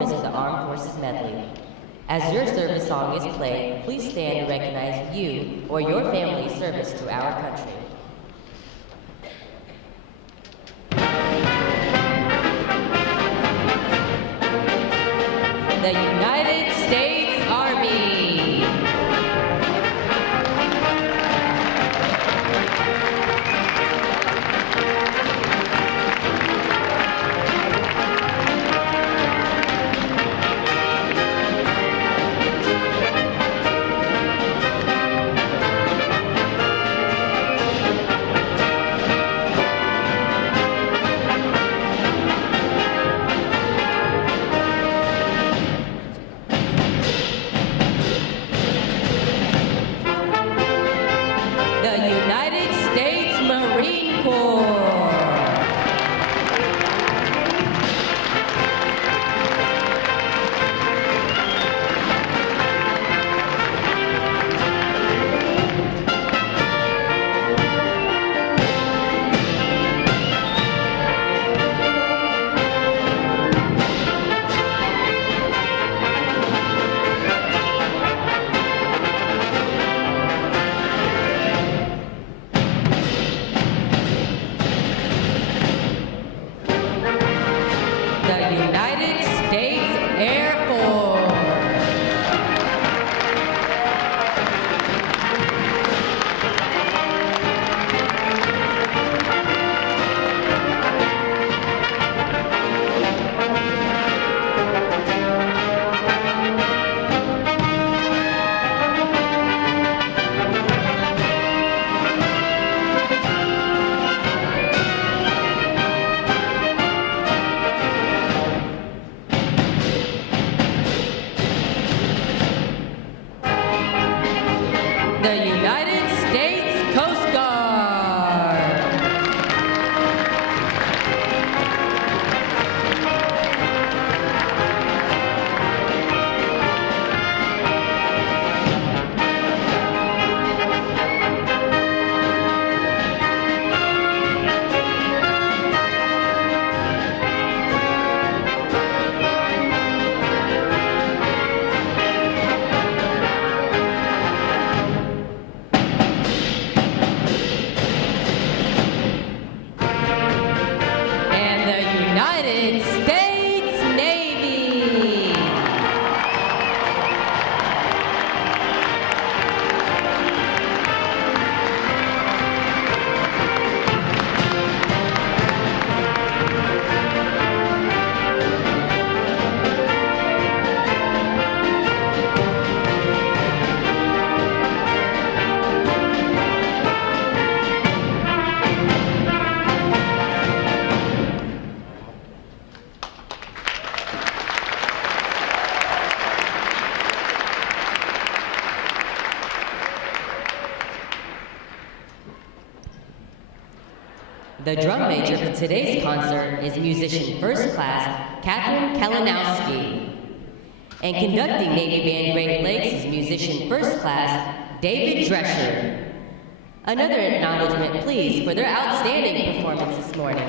in the Armed Forces Medley. As your service song is played, please stand and recognize you or your family's service to our country. The United States Army. The drum major for today's concert is musician first class Catherine Kalinowski. And conducting Navy Band Great Lakes is musician first class David Drescher. Another acknowledgement, please, for their outstanding performance this morning.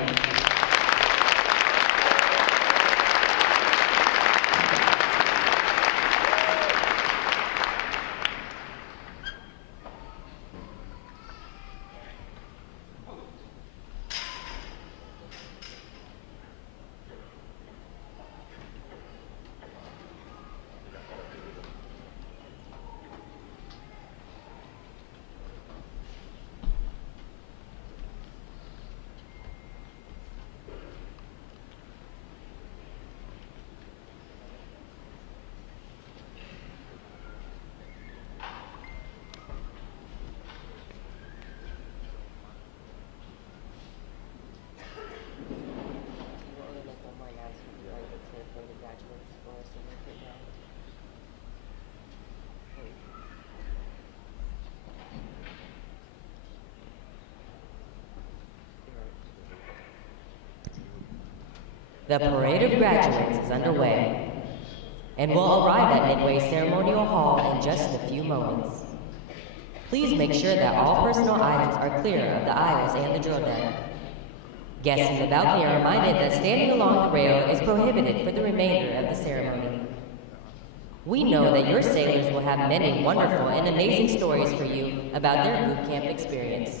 The parade of graduates is underway and will arrive at Midway Ceremonial Hall in just a few moments. Please make sure that all personal items are clear of the aisles and the drill deck. Guests in the balcony are reminded that standing along the rail is prohibited for the remainder of the ceremony. We know that your sailors will have many wonderful and amazing stories for you about their boot camp experience.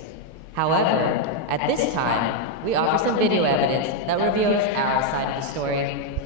However, at this time, we offer some video evidence that reveals our side of the story.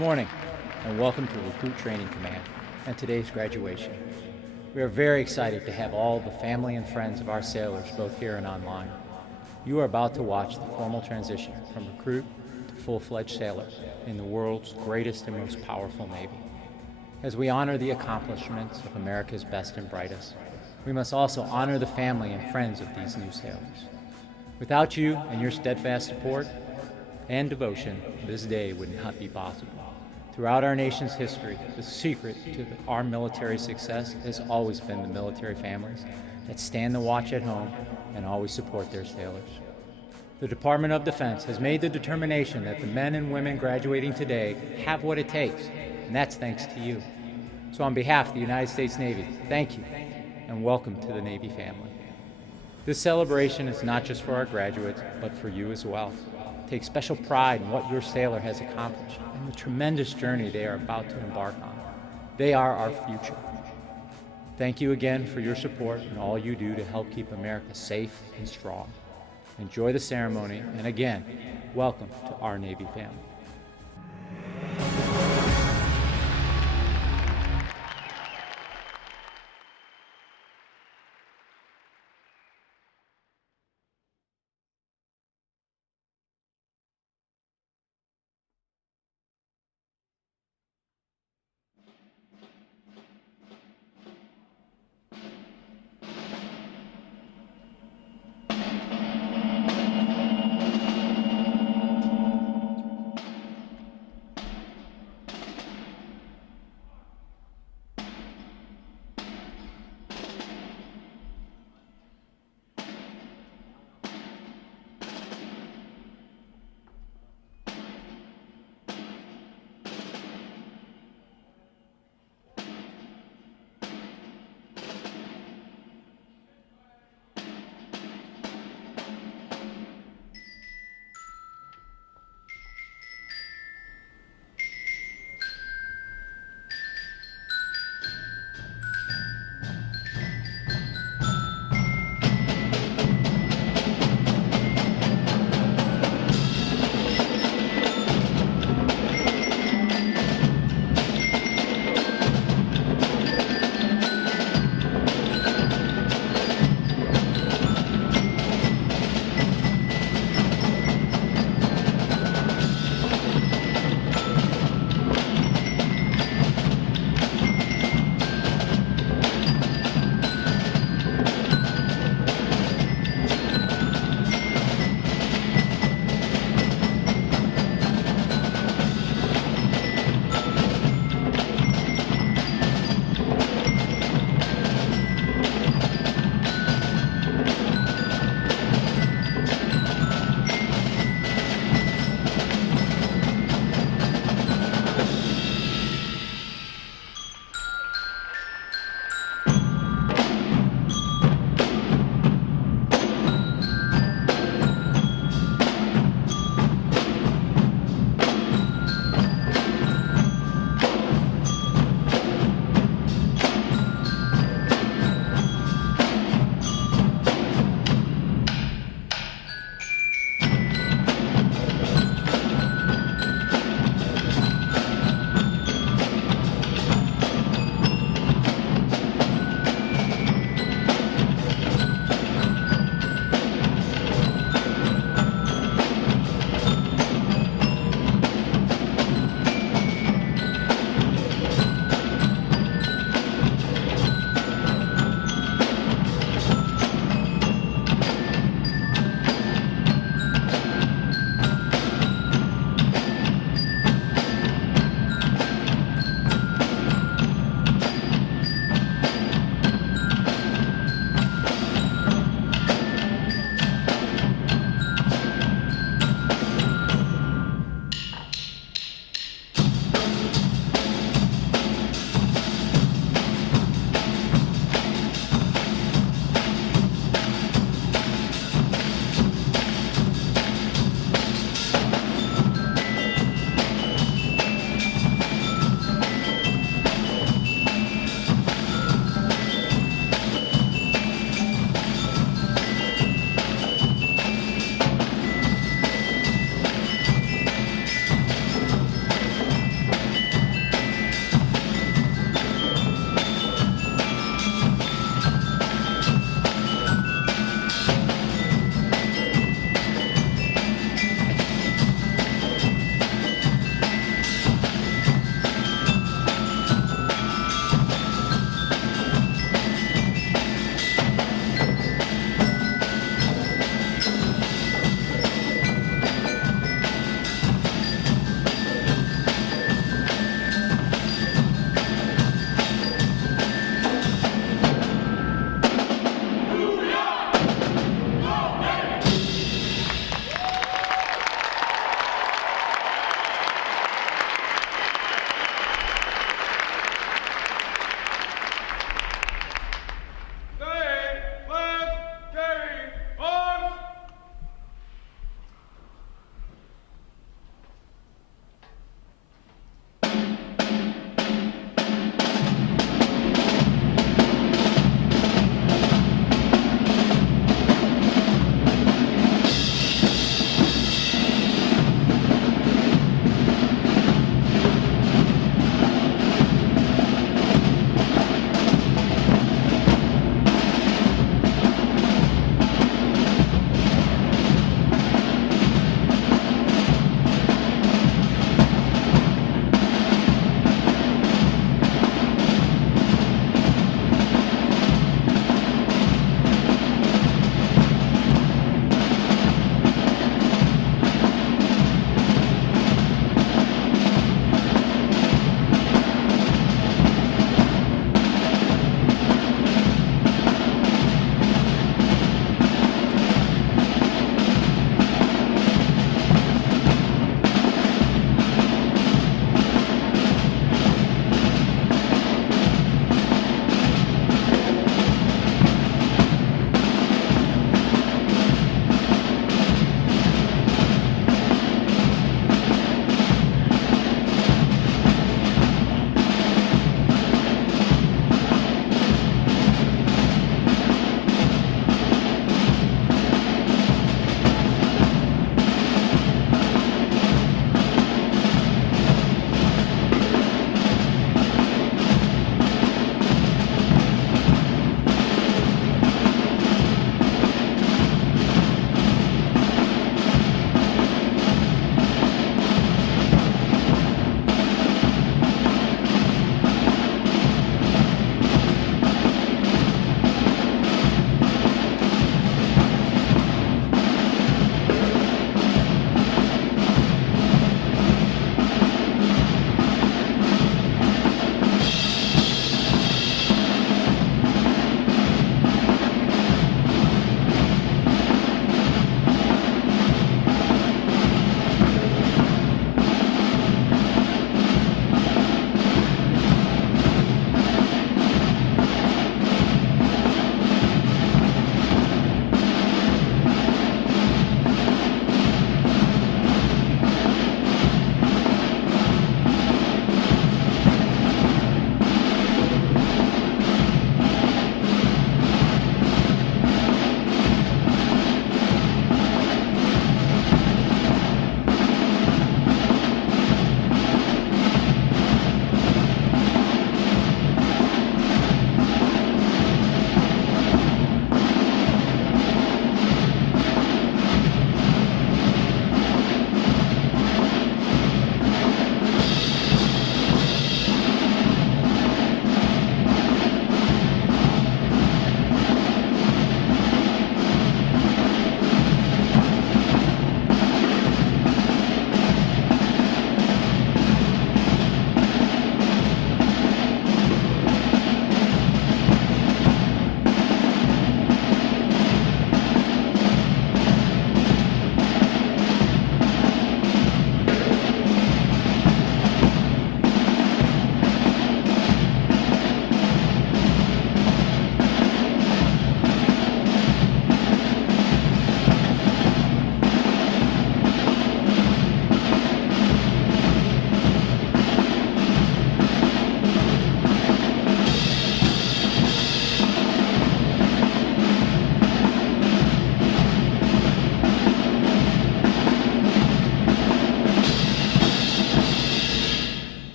morning, and welcome to Recruit Training Command and today's graduation. We are very excited to have all the family and friends of our sailors both here and online. You are about to watch the formal transition from recruit to full-fledged sailor in the world's greatest and most powerful Navy. As we honor the accomplishments of America's best and brightest, we must also honor the family and friends of these new sailors. Without you and your steadfast support and devotion, this day would not be possible. Throughout our nation's history, the secret to our military success has always been the military families that stand the watch at home and always support their sailors. The Department of Defense has made the determination that the men and women graduating today have what it takes, and that's thanks to you. So on behalf of the United States Navy, thank you, and welcome to the Navy family. This celebration is not just for our graduates, but for you as well. Take special pride in what your sailor has accomplished and the tremendous journey they are about to embark on. They are our future. Thank you again for your support and all you do to help keep America safe and strong. Enjoy the ceremony, and again, welcome to our Navy family.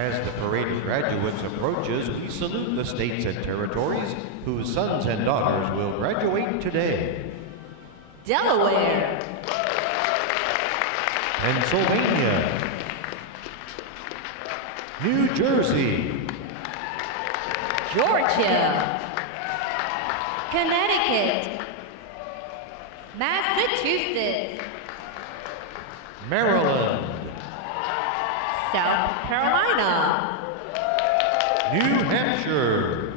As the parade of graduates approaches, we salute the states and territories whose sons and daughters will graduate today. Delaware, Pennsylvania, New Jersey, Georgia, Connecticut, Massachusetts, Maryland, South Carolina, New Hampshire,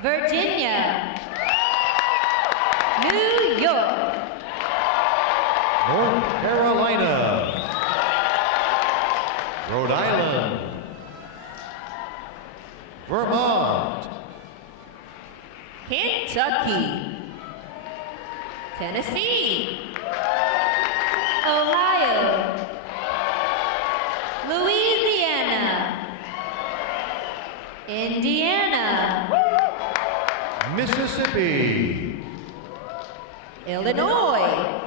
Virginia, New York, North Carolina, Rhode Island, Vermont, Kentucky, Tennessee, Ohio, Louisiana, Indiana, Mississippi, Illinois,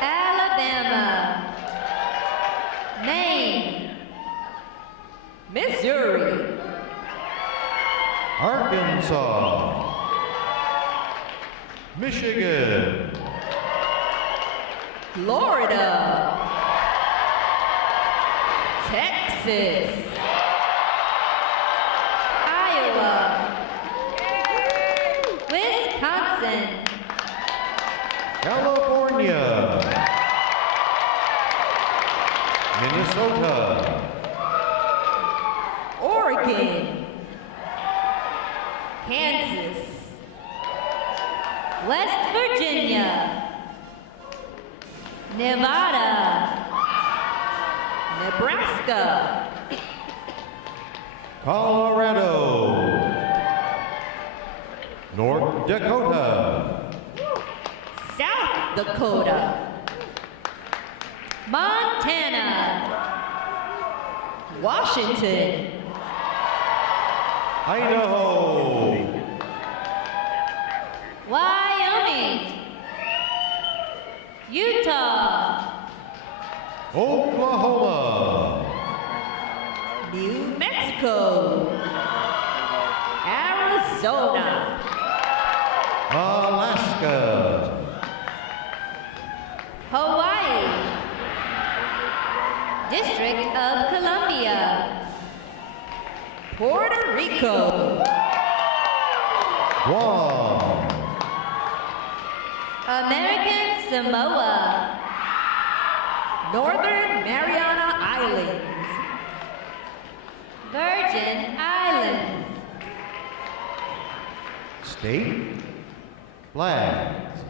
Alabama, Maine, Missouri, Arkansas, Michigan, Florida, Texas, Iowa, Wisconsin, California, Minnesota, Oregon, Kansas, West Virginia, Nevada, Nebraska, Colorado, North Dakota, South Dakota, Montana, Washington, Idaho, Wyoming, Utah, Oklahoma, New Mexico, Arizona, Alaska, Hawaii, District of Columbia, Puerto Rico, Guam, American Samoa, Northern Mariana Islands, Virgin Islands, state flags,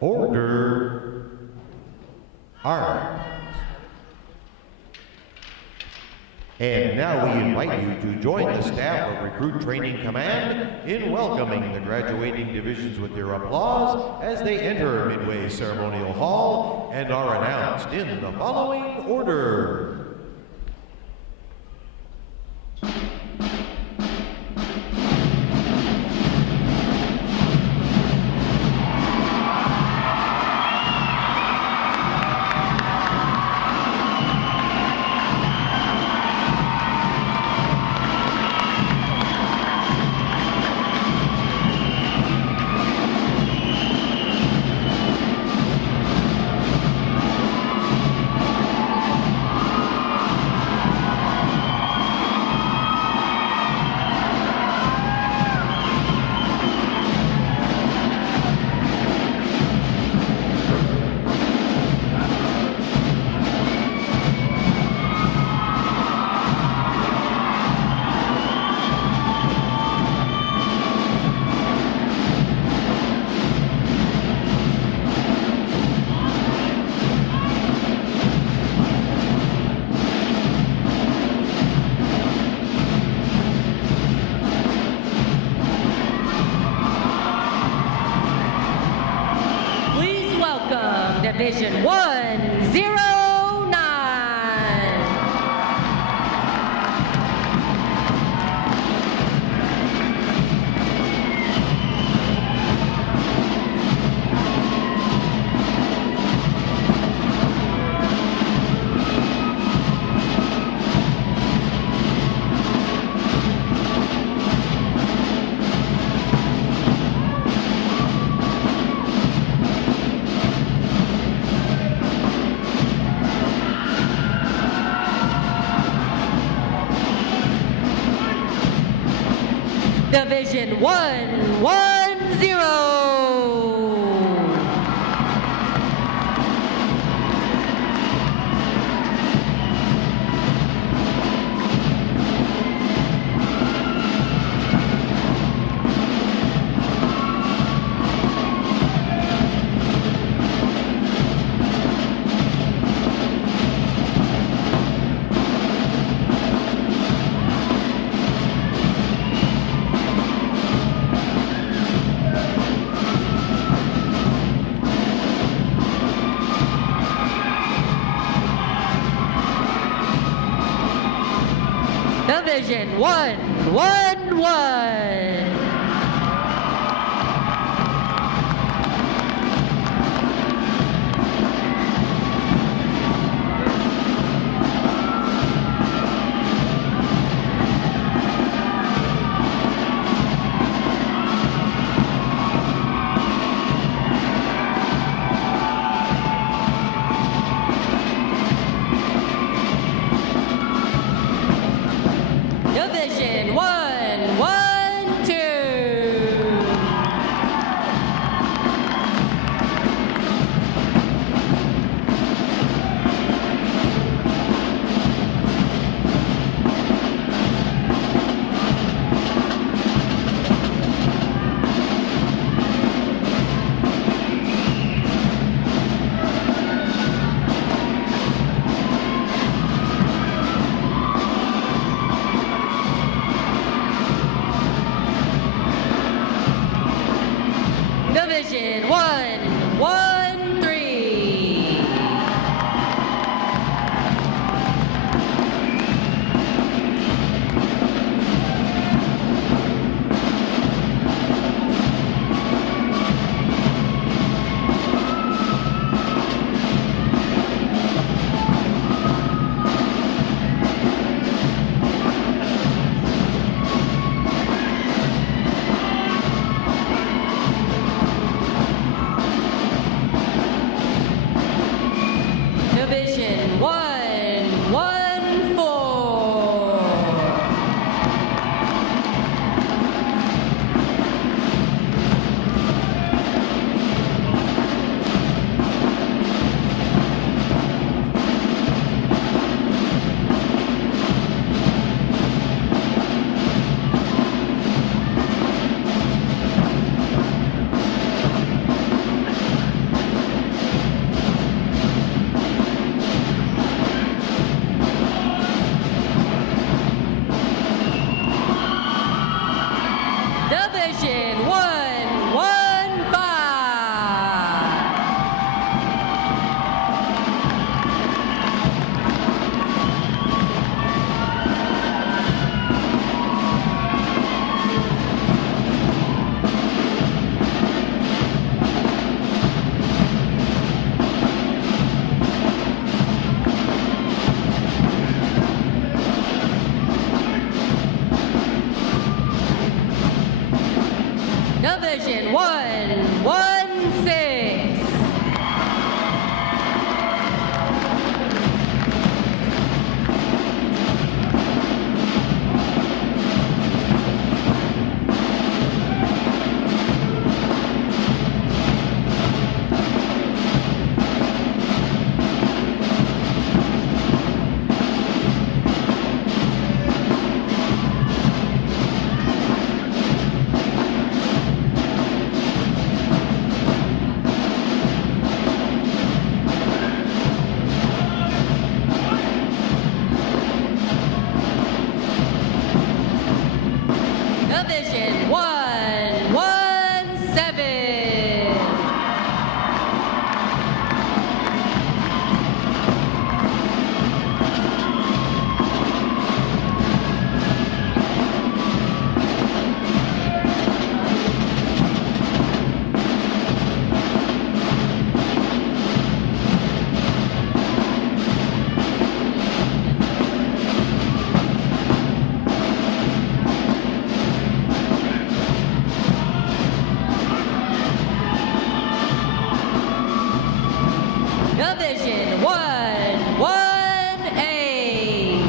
order, arms. And now we invite you to join the staff of Recruit Training Command in welcoming the graduating divisions with their applause as they enter Midway Ceremonial Hall and are announced in the following order. Division 109. Division 110. Division 111. Division 112. Division 113. Division 114. Division 115. Division 116. Division 117. Division 118.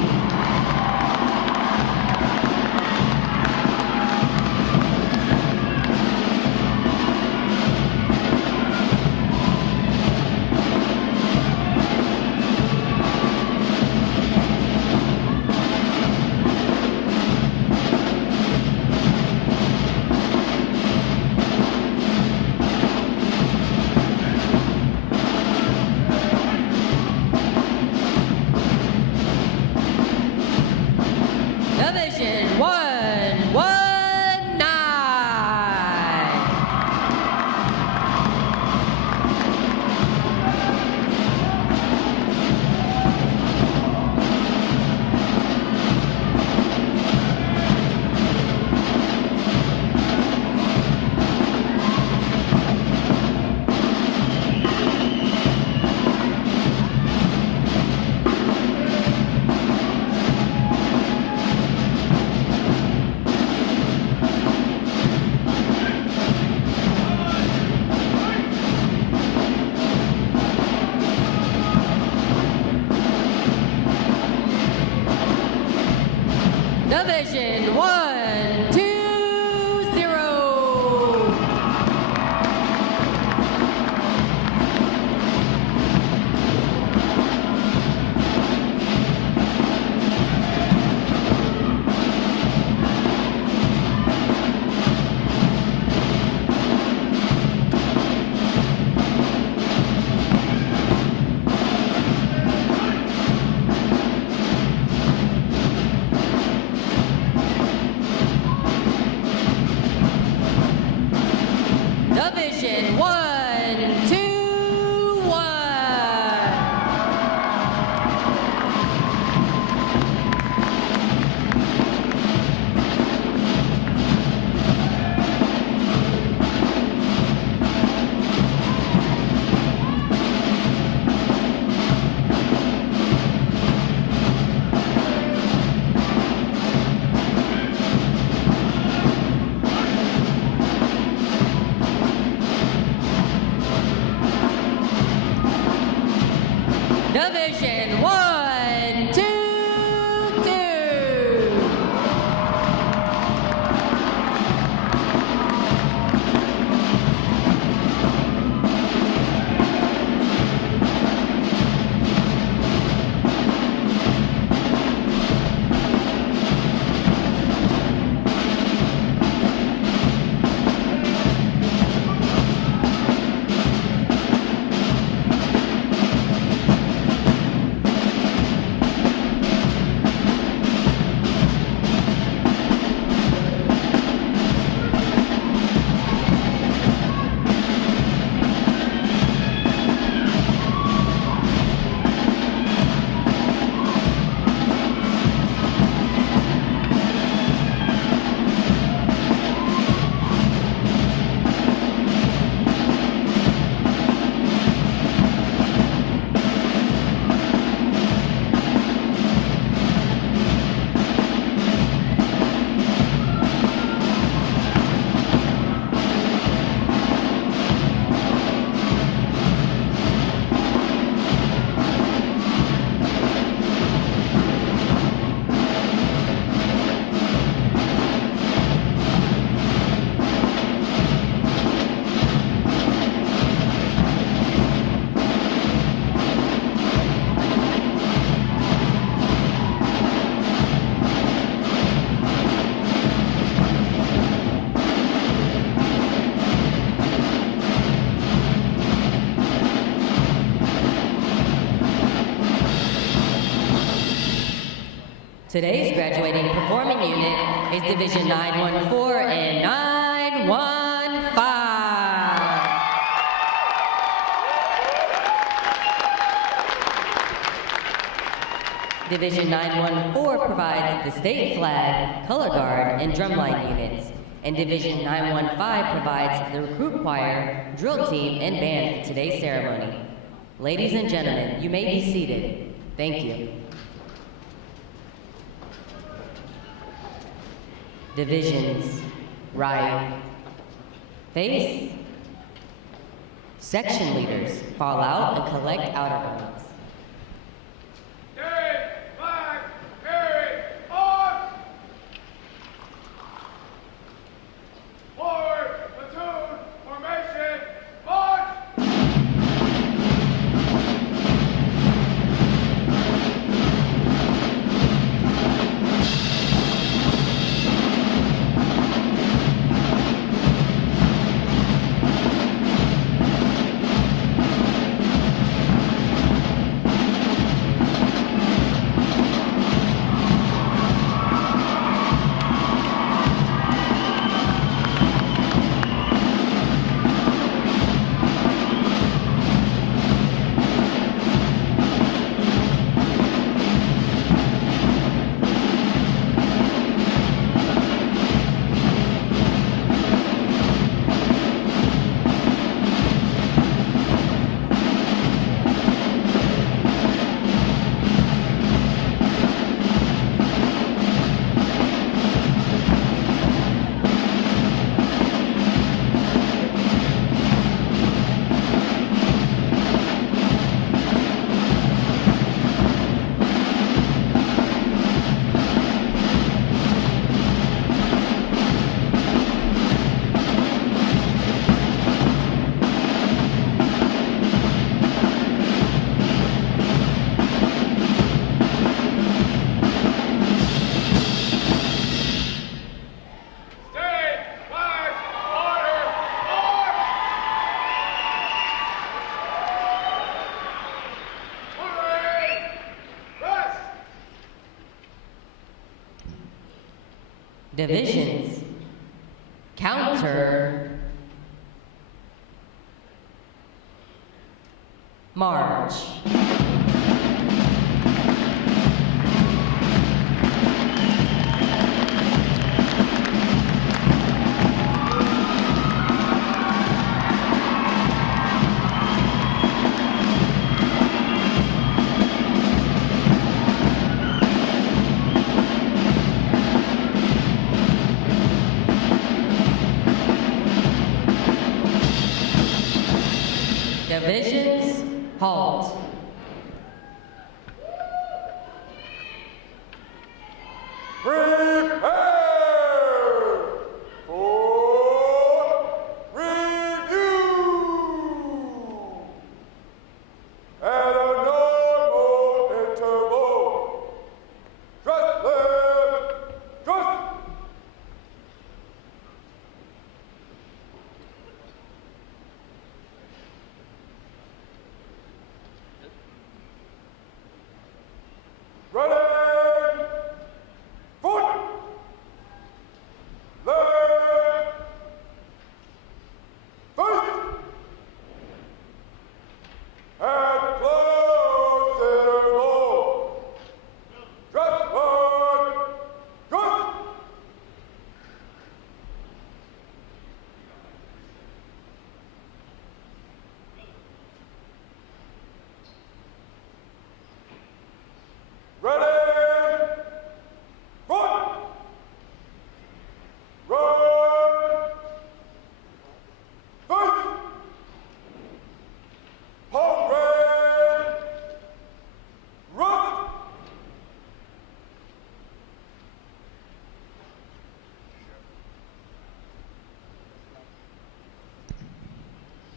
Division 1, 2, 2. Today's graduating performing unit is Division 914 and 915. Division 914 provides the state flag, color guard, and drumline units. And Division 915 provides the recruit choir, drill team, and band for today's ceremony. Ladies and gentlemen, you may be seated. Thank you. Divisions, right, face. Section leaders, fall out and collect outer ones. Divisions, counter, march. Divisions, halt.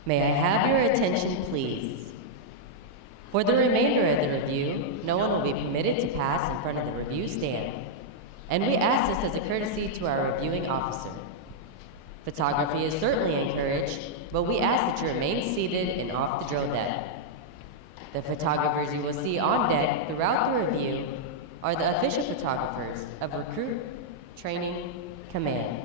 May I have your attention, please? For the remainder of the review, no one will be permitted to pass in front of the review stand, and we ask this as a courtesy to our reviewing officer. Photography is certainly encouraged, but we ask that you remain seated and off the drill deck. The photographers you will see on deck throughout the review are the official photographers of Recruit Training Command.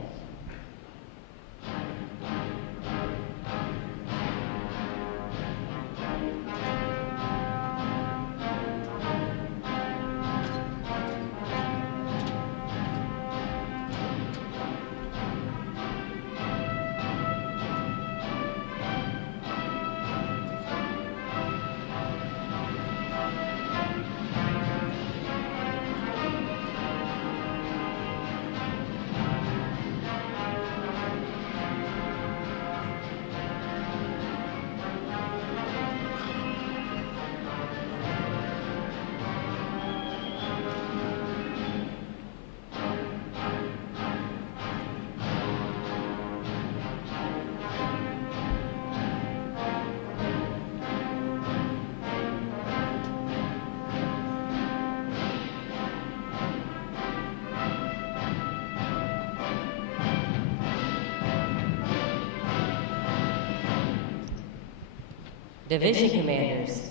Division commanders,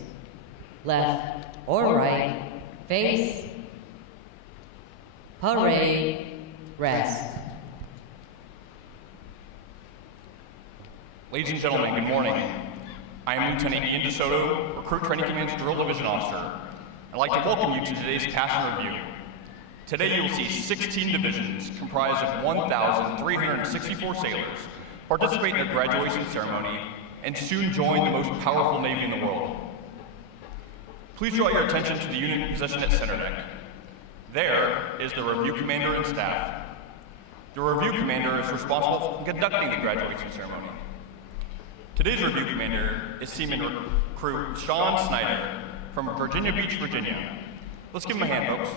left or right, face, parade, rest. Ladies and gentlemen, good morning. I am Lieutenant Ian DeSoto, Recruit Training Command's Drill Division Officer. I'd like to welcome you to today's passing review. Today you will see 16 divisions comprised of 1,364 sailors participate in their graduation ceremony and soon join the most powerful Navy in the world. Please draw your attention to the unit position at center deck. There is the review commander and staff. The review commander is responsible for conducting the graduation ceremony. Today's review commander is Seaman Recruit Sean Snyder from Virginia Beach, Virginia. Let's give him a hand, folks.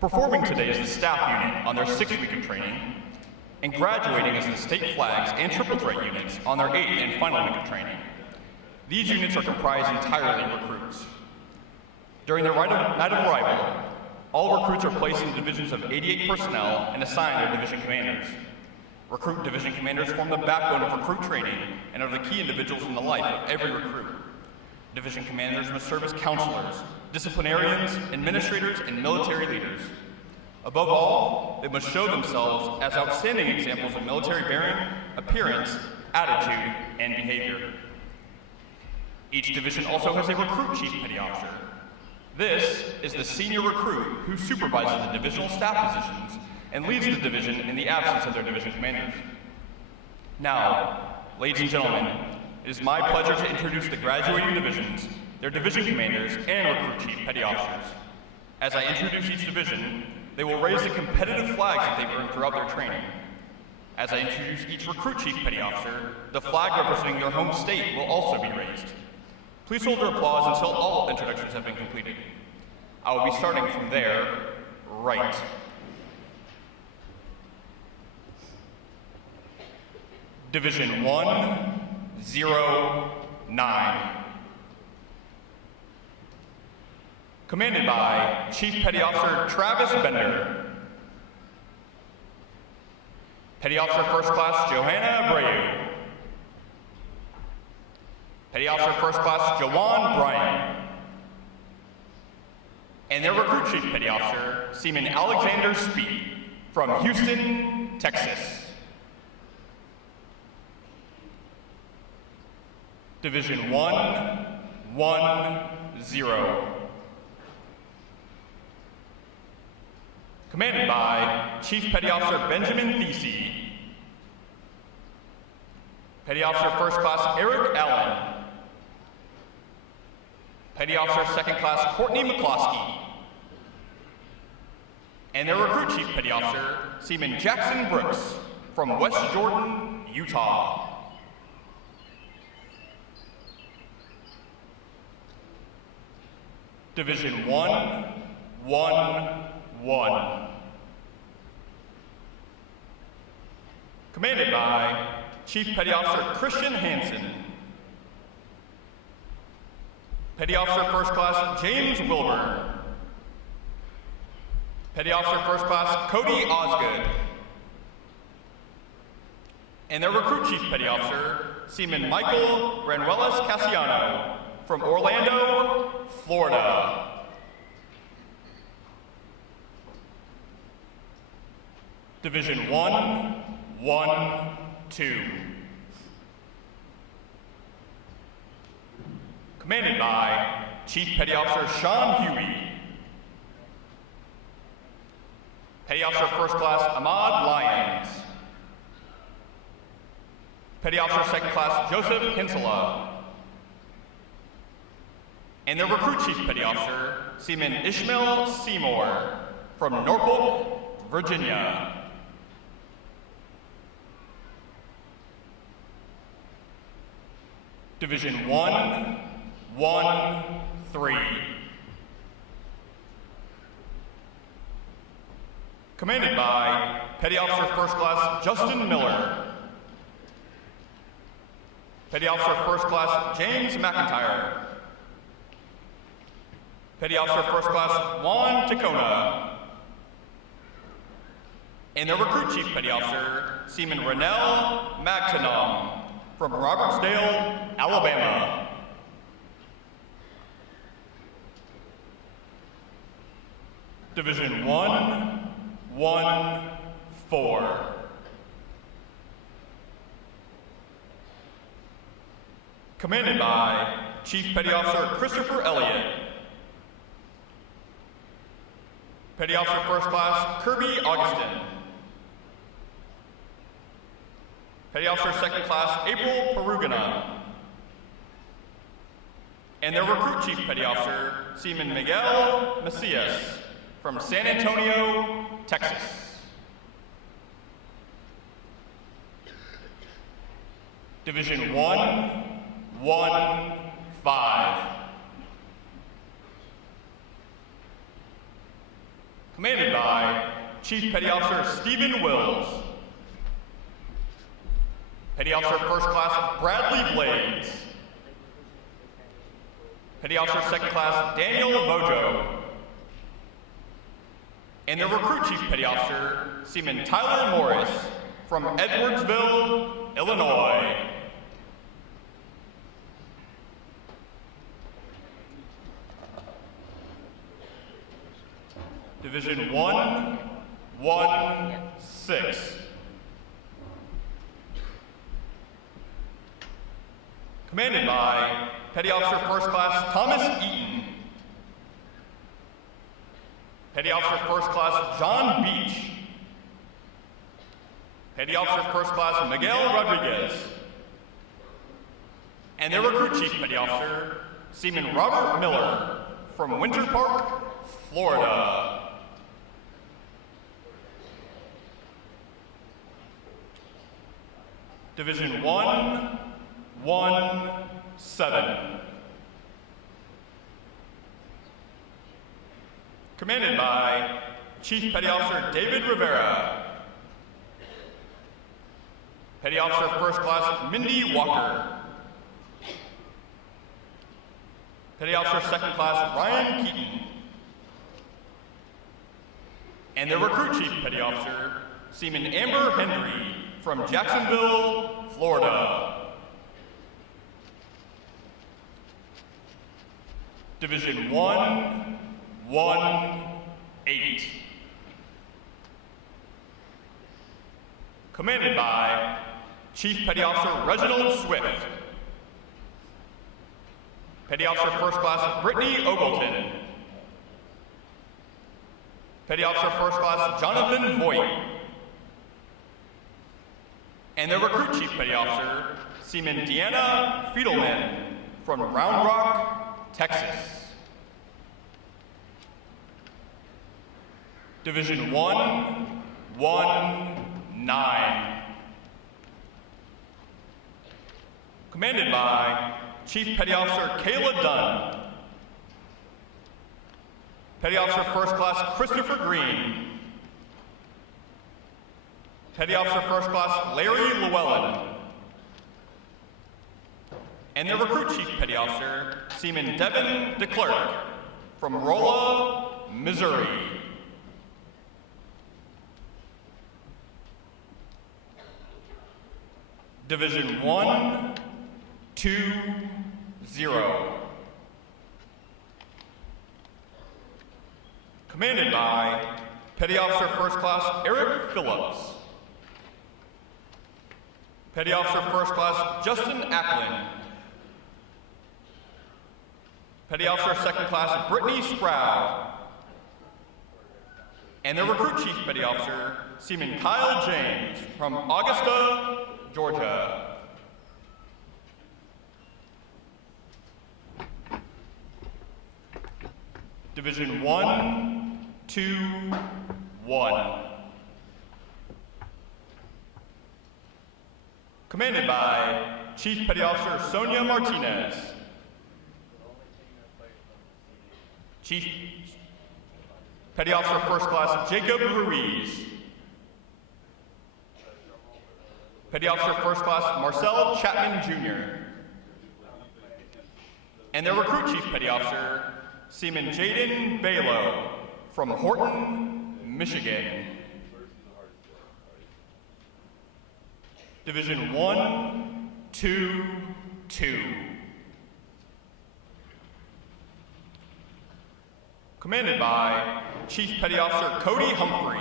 Performing today is the staff unit on their 6th week of training, and graduating is the state flags and triple threat units on their 8th and final week of training. These units are comprised entirely of recruits. During their night of arrival, all recruits are placed in divisions of 88 personnel and assigned their division commanders. Recruit division commanders form the backbone of recruit training and are the key individuals in the life of every recruit. Division commanders must serve as counselors, disciplinarians, administrators, and military leaders. Above all, they must show themselves as outstanding examples of military bearing, appearance, attitude, and behavior. Each division also has a recruit chief petty officer. This is the senior recruit who supervises the divisional staff positions and leads the division in the absence of their division commanders. Now, ladies and gentlemen, it is my pleasure to introduce the graduating divisions, their division commanders, and recruit chief petty officers. As I introduce each division, they will raise the competitive flags that they've earned throughout their training. As I introduce each recruit chief petty officer, the flag representing their home state will also be raised. Please hold your applause until all introductions have been completed. I will be starting from there, right. Division 109. Commanded by Chief Petty Officer Travis Bender. Petty Officer First Class Johanna Abreu. Petty Officer First Class Jawan Bryan. And their Recruit Chief Petty Officer, Seaman Alexander Speed, from Houston, Texas. Division 110. Commanded by Chief Petty Officer Benjamin Thesey. Petty Officer First Class Eric Allen. Petty Officer Second Class Courtney McCloskey. And their Recruit Chief Petty Officer, Seaman Jackson Brooks, from West Jordan, Utah. Division 111. 1. Commanded by Chief Petty Officer Christian Hansen. Petty Officer First Class James Wilburn. Petty Officer First Class Cody Osgood. And their Recruit Chief Petty Officer, Seaman Michael Granuelas Cassiano from Orlando, Florida. Division 1, 1, 2. Commanded by Chief Petty Officer Sean Huey. Petty Officer First Class Ahmad Lyons. Petty Officer Second Class Joseph Hinsela. And their Recruit Chief Petty Officer, Seaman Ishmael Seymour from Norfolk, Virginia. Division 1, 1, 3. Commanded by Petty Officer First Class Justin Miller. Petty Officer First Class James McIntyre. Petty Officer First Class Juan Ticona. And their Recruit Chief Petty Officer, Seaman Renell Magtanong from Robertsdale, Alabama. Division 1, 1, 4. Commanded by Chief Petty Officer Christopher Elliott. Petty Officer First Class Kirby Augustin. Petty Officer Second Class April Perugana. And their Recruit Chief Petty Officer, Seaman Miguel Macias from San Antonio, Texas. Division 1, 1, 5. Commanded by Chief Petty Officer Stephen Wills. Petty Officer First Class Bradley Blades. Petty Officer Second Class Daniel Vojo. And their Recruit Chief Petty Officer, Seaman Tyler Morris from Edwardsville, Illinois. Division 1, 1, 6. Commanded by Petty Officer First Class Thomas Eaton. Petty Officer First Class John Beach. Petty Officer First Class Miguel Rodriguez. And their Recruit Chief Petty Officer, Seaman Robert Miller from Winter Park, Florida. Division 1, 1, 7. Commanded by Chief Petty Officer David Rivera. Petty Officer First Class Mindy Walker. Petty Officer Second Class Ryan Keaton. And their Recruit Chief Petty Officer, Seaman Amber Hendry from Jacksonville, Florida. Division 1, 1, 8. Commanded by Chief Petty Officer Reginald Swift. Petty Officer First Class Brittany Ogleton. Petty Officer First Class Jonathan Voigt. And their Recruit Chief Petty Officer, Seaman Deanna Fiedelman from Round Rock, Texas. Division 1, 1, 9. Commanded by Chief Petty Officer Kayla Dunn. Petty Officer First Class Christopher Green. Petty Officer First Class Larry Llewellyn. And their Recruit Chief Petty Officer, Seaman Devin DeClerc from Rolla, Missouri. Division 1, 2, 0. Commanded by Petty Officer First Class Eric Phillips. Petty Officer First Class Justin Acklin. Petty Officer Second Class Brittany Sproul. And their Recruit Chief Petty Officer, Seaman Kyle James from Augusta, Georgia. Division 1, 2, 1. Commanded by Chief Petty Officer Sonia Martinez. Chief Petty Officer First Class Jacob Ruiz. Petty Officer First Class Marcel Chapman Jr. And their Recruit Chief Petty Officer, Seaman Jaden Balo from Horton, Michigan. Division 1, 2, 2. Commanded by Chief Petty Officer Cody Humphrey.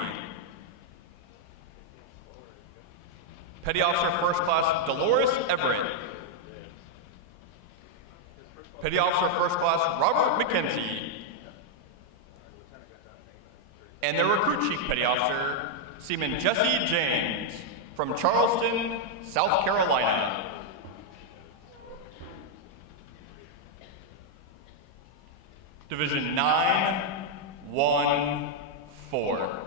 Petty Officer First Class Dolores Everett. Petty Officer First Class Robert McKenzie. And their Recruit Chief Petty Officer, Seaman Jesse James from Charleston, South Carolina. Division 9, 1, 4.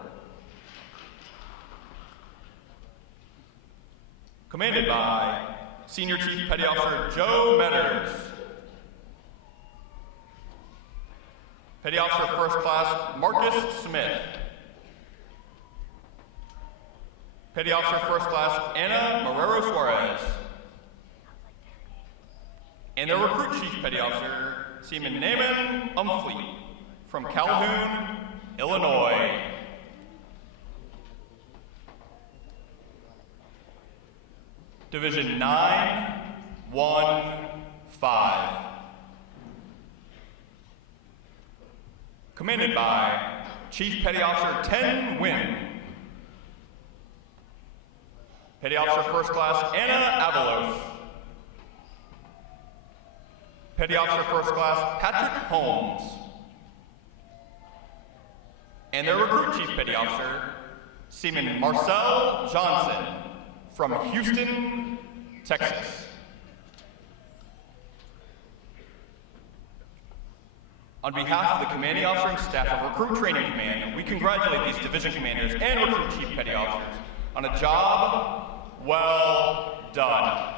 Commanded by Senior Chief Petty Officer Joe Metters. Petty Officer First Class Marcus Smith. Petty Officer First Class Anna Marrero Suarez. And their Recruit Chief Petty Officer, Seaman Naaman Umfleet from Calhoun, Illinois. Division 9, 1, 5. Commanded by Chief Petty Officer Ten Wynn. Petty Officer First Class Anna Avalos. Petty Officer First Class Patrick Holmes. And their Recruit Chief Petty Officer, Seaman Marcel Johnson from Houston, Texas. On behalf of the Commanding Officer and staff of Recruit Training Command, we congratulate these division commanders and Recruit Chief Petty Officers on a job well done.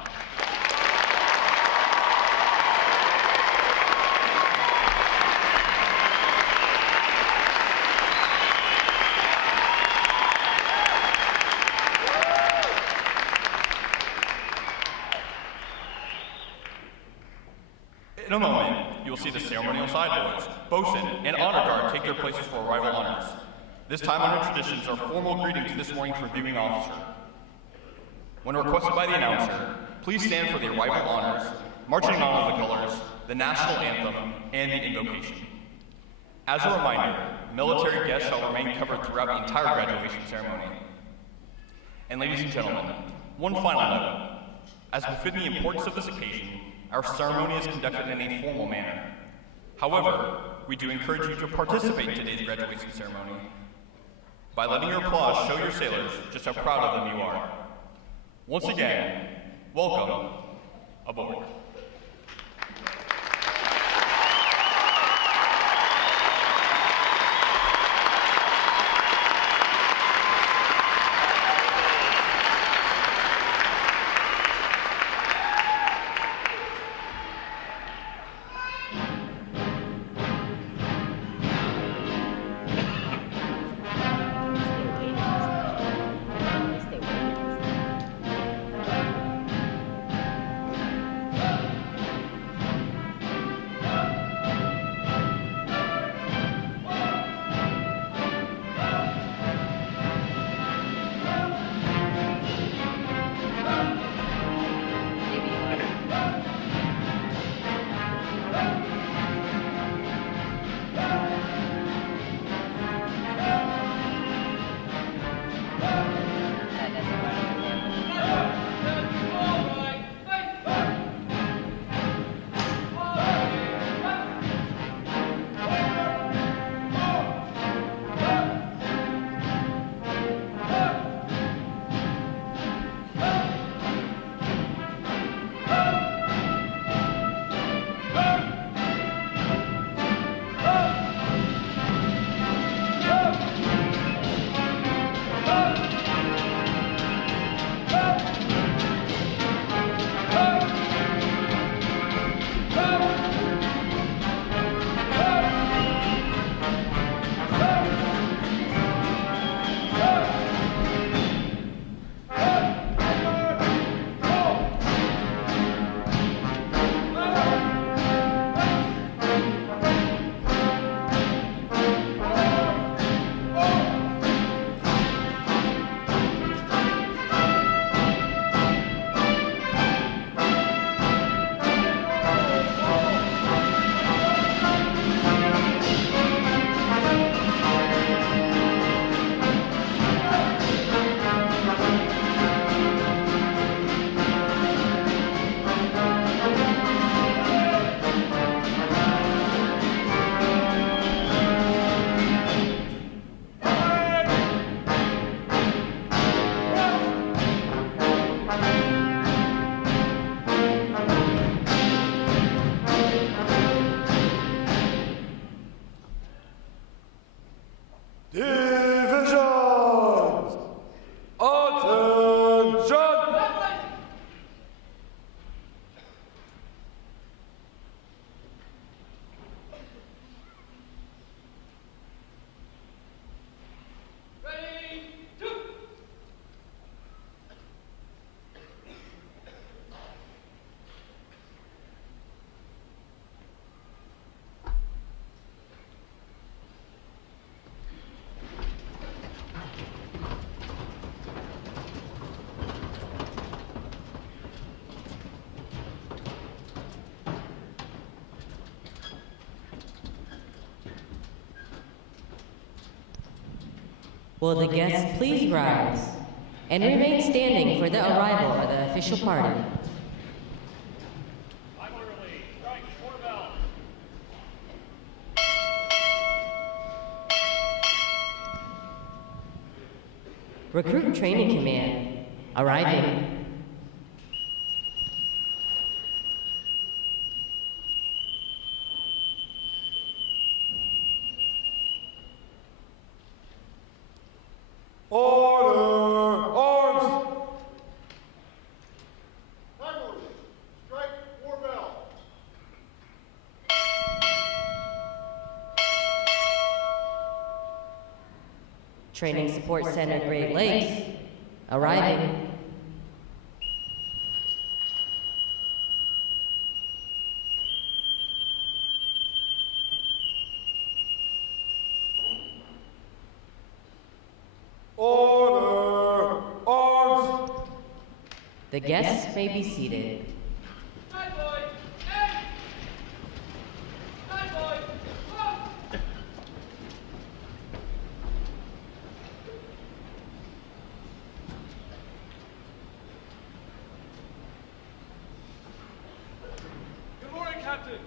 In a moment, you will see the ceremonial side boys, bosun, and honor guard take their places for arrival honors. This time-honored traditions are formal greetings to this morning's reviewing officer. When requested by the announcer, please stand for the arrival honors, marching on the colors, the national anthem, and the invocation. As a reminder, military guests shall remain covered throughout the entire graduation ceremony. And ladies and gentlemen, one final note. As befitting the importance of this occasion, our ceremony is conducted in a formal manner. However, we do encourage you to participate in today's graduation ceremony by letting your applause show your sailors just how proud of them you are. Once again, welcome aboard. Will the guests please rise and remain standing for the arrival of the official party? Recruit Training Command, arriving. Order! Arms! Cavalry, strike war bell. Training Support Center, Great Lakes, arriving. Order! Arms! The guests may be seated. Good morning, Captain.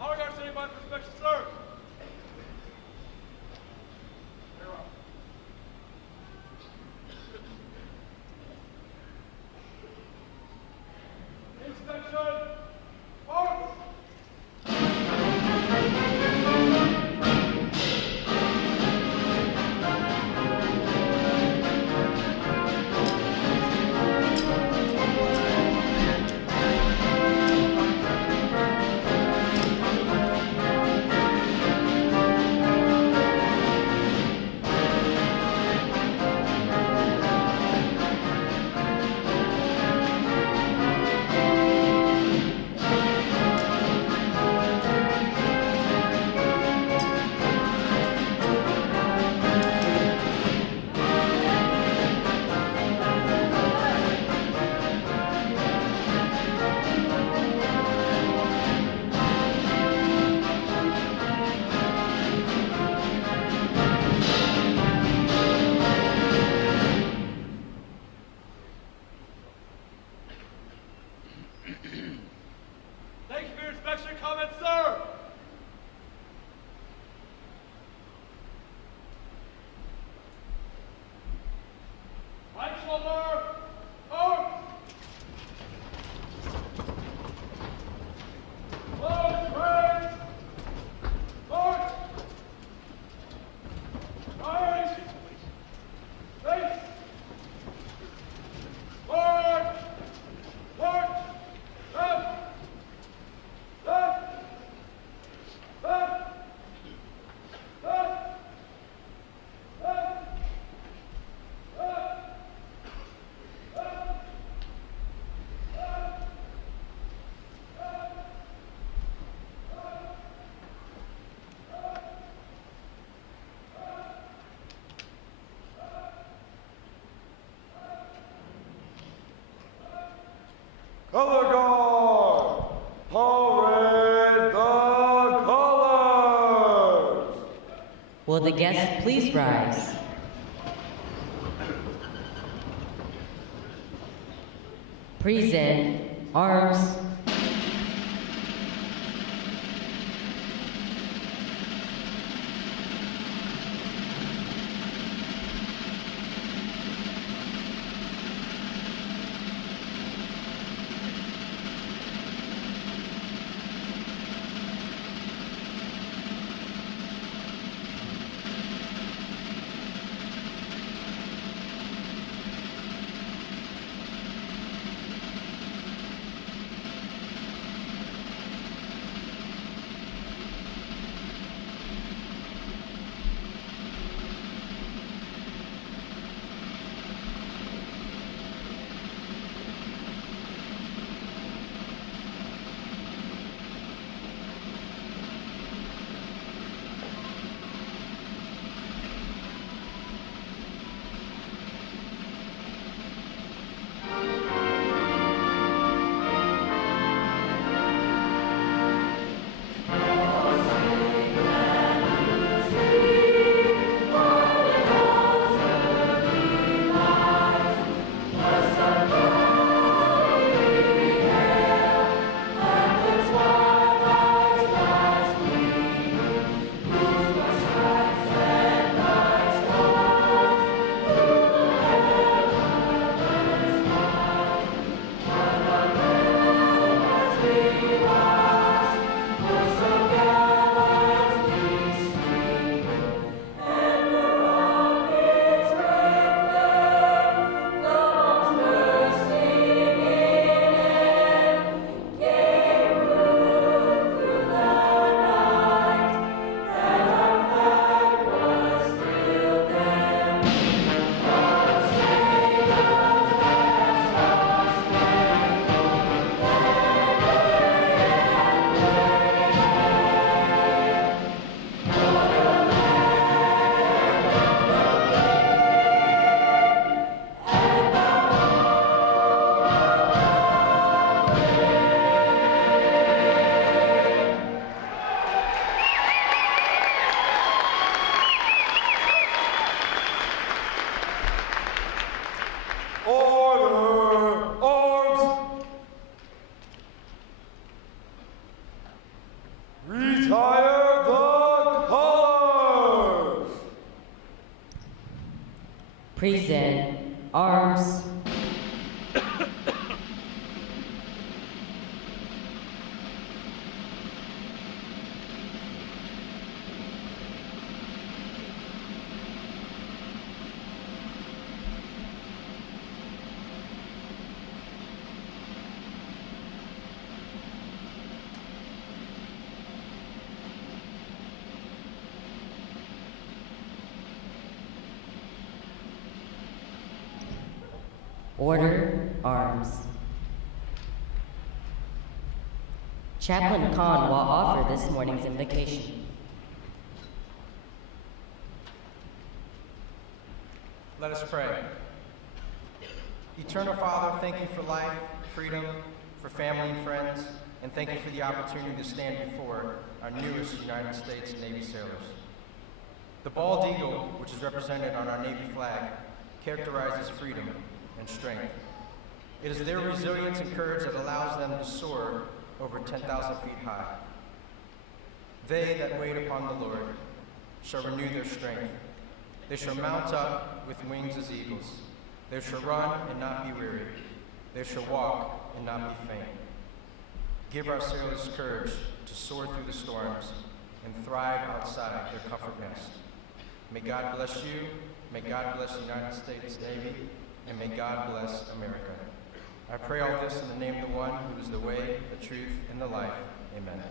How are you sitting by inspection, sir? Inspection! Arms! Thank you for your inspection comments, sir. Right shoulder, arms. Close range. March. Right. Face. March. March. Left. Left. Left. Left. Left. Color guard! Parade the colors! Will the guests please rise? Present arms. present arms. Order, arms. Chaplain Khan will offer this morning's invocation. Let us pray. Eternal Father, thank you for life, freedom, for family and friends, and thank you for the opportunity to stand before our newest United States Navy sailors. The bald eagle, which is represented on our Navy flag, characterizes freedom and strength. It is their resilience and courage that allows them to soar over 10,000 feet high. They that wait upon the Lord shall renew their strength. They shall mount up with wings as eagles. They shall run and not be weary. They shall walk and not be faint. Give our sailors courage to soar through the storms and thrive outside their comfort nest. May God bless you. May God bless the United States Navy. And may God bless America. I pray all this in the name of the one who is the way, the truth, and the life. Amen.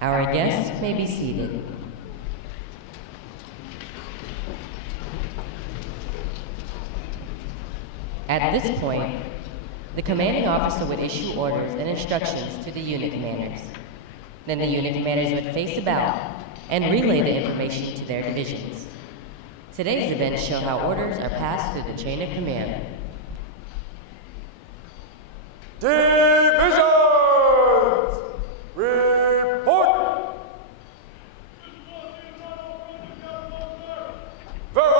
Our guests may be seated. At this point, the commanding officer would issue orders and instructions to the unit commanders. Then the unit commanders would face about and relay the information to their divisions. Today's events show how orders are passed through the chain of command. Divisions! Report! Very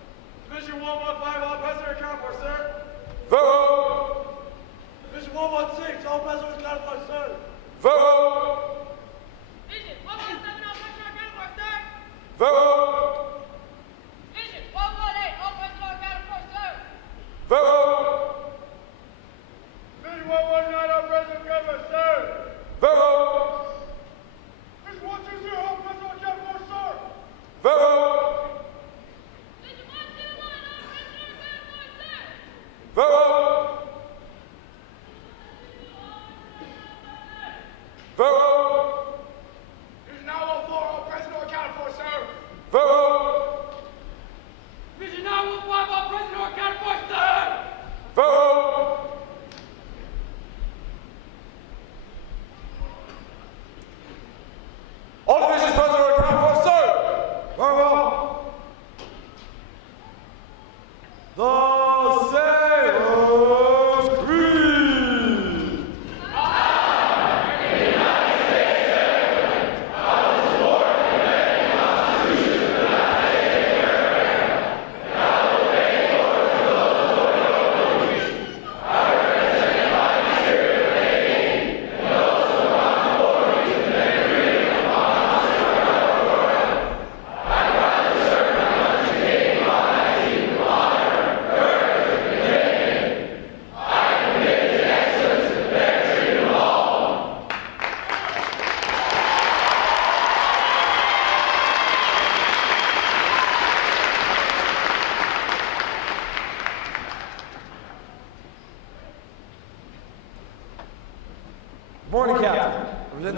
well. Very well. Very well. Very well. Very well. Very well. Division 115, all passenger account for, sir. Very well. Division 116, all passenger account for, sir. Very well. Division 117, all passenger account for, sir. Very well. Division 118, all passenger account for, sir. Very well. Division 119, all passenger account for, sir. Very well. Division 120, all passenger account for, sir. Very well. Division 121, all passenger account for, sir. Very well. Very well. Division 914, all passenger account for, sir.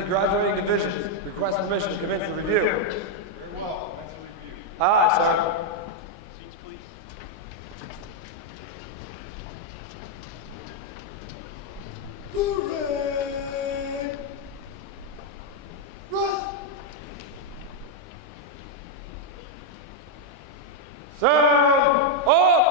graduating divisions. Request permission to commence the review. Very well. Commence the review. Aye, sir. Seats, please. Hooray! Rest! Sound off!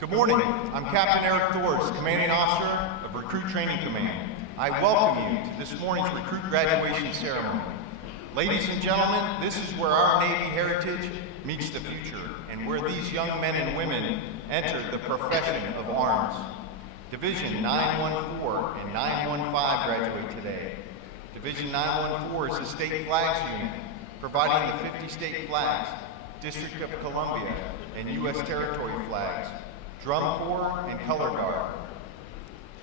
Good morning. I'm Captain Eric Thors, Commanding Officer of Recruit Training Command. I welcome you to this morning's recruit graduation ceremony. Ladies and gentlemen, this is where our Navy heritage meets the future and where these young men and women enter the profession of arms. Division 914 and 915 graduate today. Division 914 is the state flags unit, providing the 50 state flags, District of Columbia, and U.S. territory flags, Drum Corps, and Color Guard.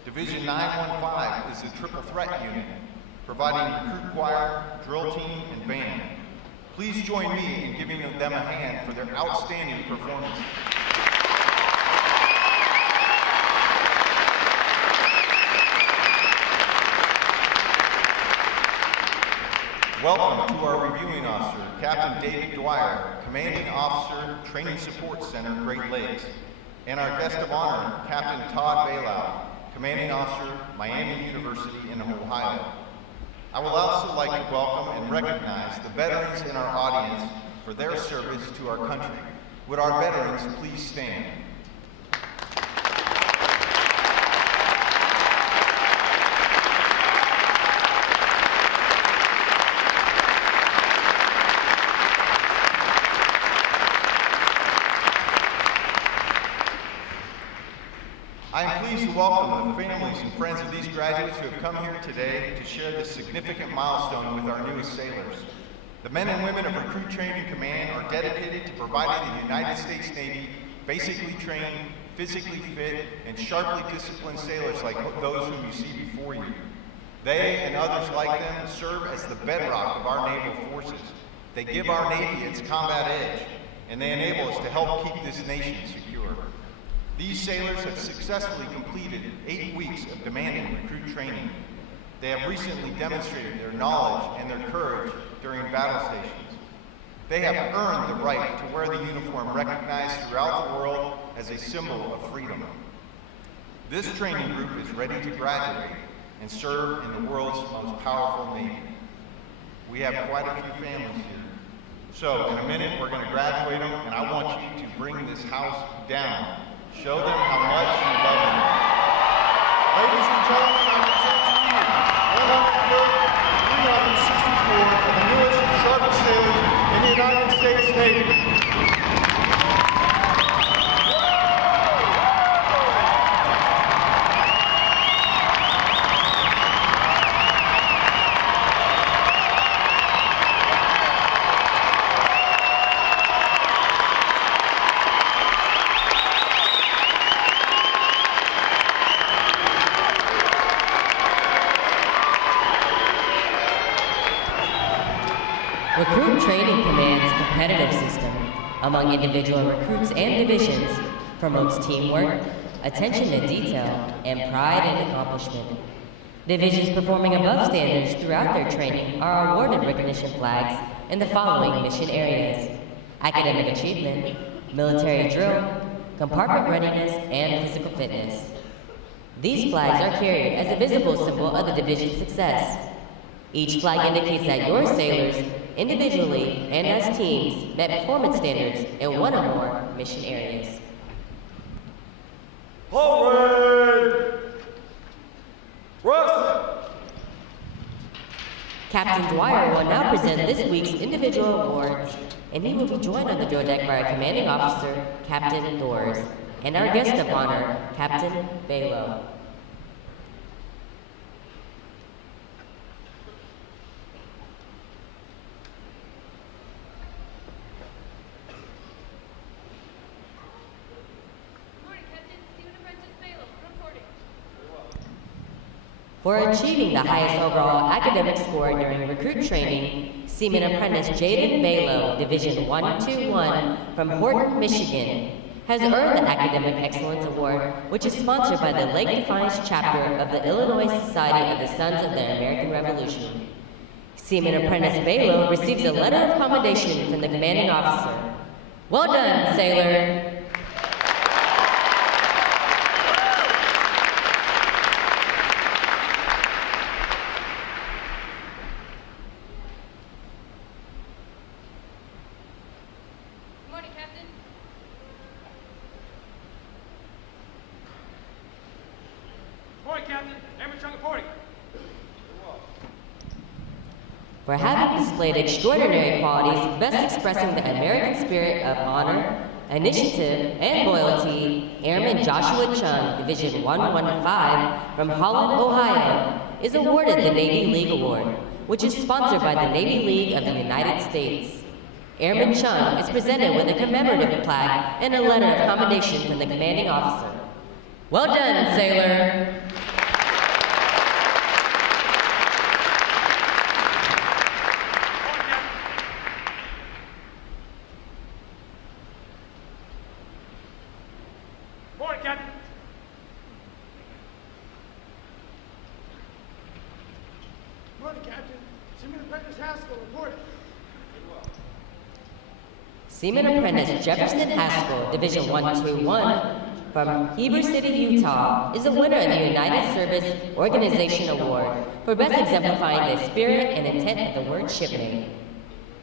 Division 915 is the triple threat unit, providing recruit choir, drill team, and band. Please join me in giving them a hand for their outstanding performance. Welcome to our reviewing officer, Captain David Dwyer, Commanding Officer, Training Support Center, Great Lakes, and our guest of honor, Captain Todd Bailow, Commanding Officer, Miami University in Ohio. I would also like to welcome and recognize the veterans in our audience for their service to our country. Would our veterans please stand? I am pleased to welcome the families and friends of these graduates who have come here today to share this significant milestone with our newest sailors. The men and women of Recruit Training Command are dedicated to providing the United States Navy basically trained, physically fit, and sharply disciplined sailors like those whom you see before you. They and others like them serve as the bedrock of our naval forces. They give our Navy its combat edge, and they enable us to help keep this nation secure. These sailors have successfully completed 8 weeks of demanding recruit training. They have recently demonstrated their knowledge and their courage during battle stations. They have earned the right to wear the uniform recognized throughout the world as a symbol of freedom. This training group is ready to graduate and serve in the world's most powerful Navy. We have quite a few families here. So in a minute, we're going to graduate them, and I want you to bring this house down. Show them how much you love them. Ladies and gentlemen, I present to you 164 of the newest and sharpest sailors in the United States Navy. Recruit Training Command's competitive system among individual recruits and divisions promotes teamwork, attention to detail, and pride in accomplishment. Divisions performing above standards throughout their training are awarded recognition flags in the following mission areas: academic achievement, military drill, compartment readiness, and physical fitness. These flags are carried as a visible symbol of the division's success. Each flag indicates that your sailors, individually and as teams, met performance standards in one or more mission areas. Forward! Russ! Captain Dwyer will now present this week's individual awards, and he will be joined on the drill deck by our commanding officer, Captain Thors, and our guest of honor, Captain Bailow. For achieving the highest overall academic score during recruit training, Seaman Apprentice Jaden Bailow, Division 121 from Horton, Michigan, has earned the Academic Excellence Award, which is sponsored by the Lake Defiance chapter of the Illinois Society of the Sons of the American Revolution. Seaman Apprentice Bailow receives a letter of commendation from the commanding officer. Well done, sailor. Airman Chung reporting. For having displayed extraordinary qualities best expressing the American spirit of honor, initiative, and loyalty, Airman Joshua Chung, Division 115 from Holland, Ohio, is awarded the Navy League Award, which is sponsored by the Navy League of the United States. Airman Chung is presented with a commemorative plaque and a letter of commendation from the commanding officer. Well done, sailor! Morning, Captain. Morning, Captain. Seaman Apprentice Haskell reporting. Seaman Apprentice Jefferson Haskell, Division 121, from Heber City, Utah, is the winner of the United Service Organization Award for best exemplifying the spirit and intent of the word shipmate.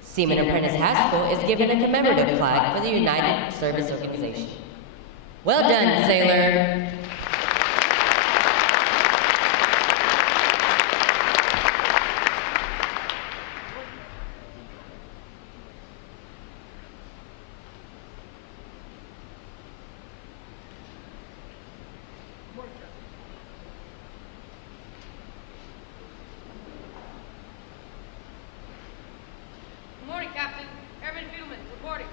Seaman Apprentice Haskell is given a commemorative plaque for the United Service Organization. Well done, sailor! Good morning, Captain. Airman Fiedelman reporting.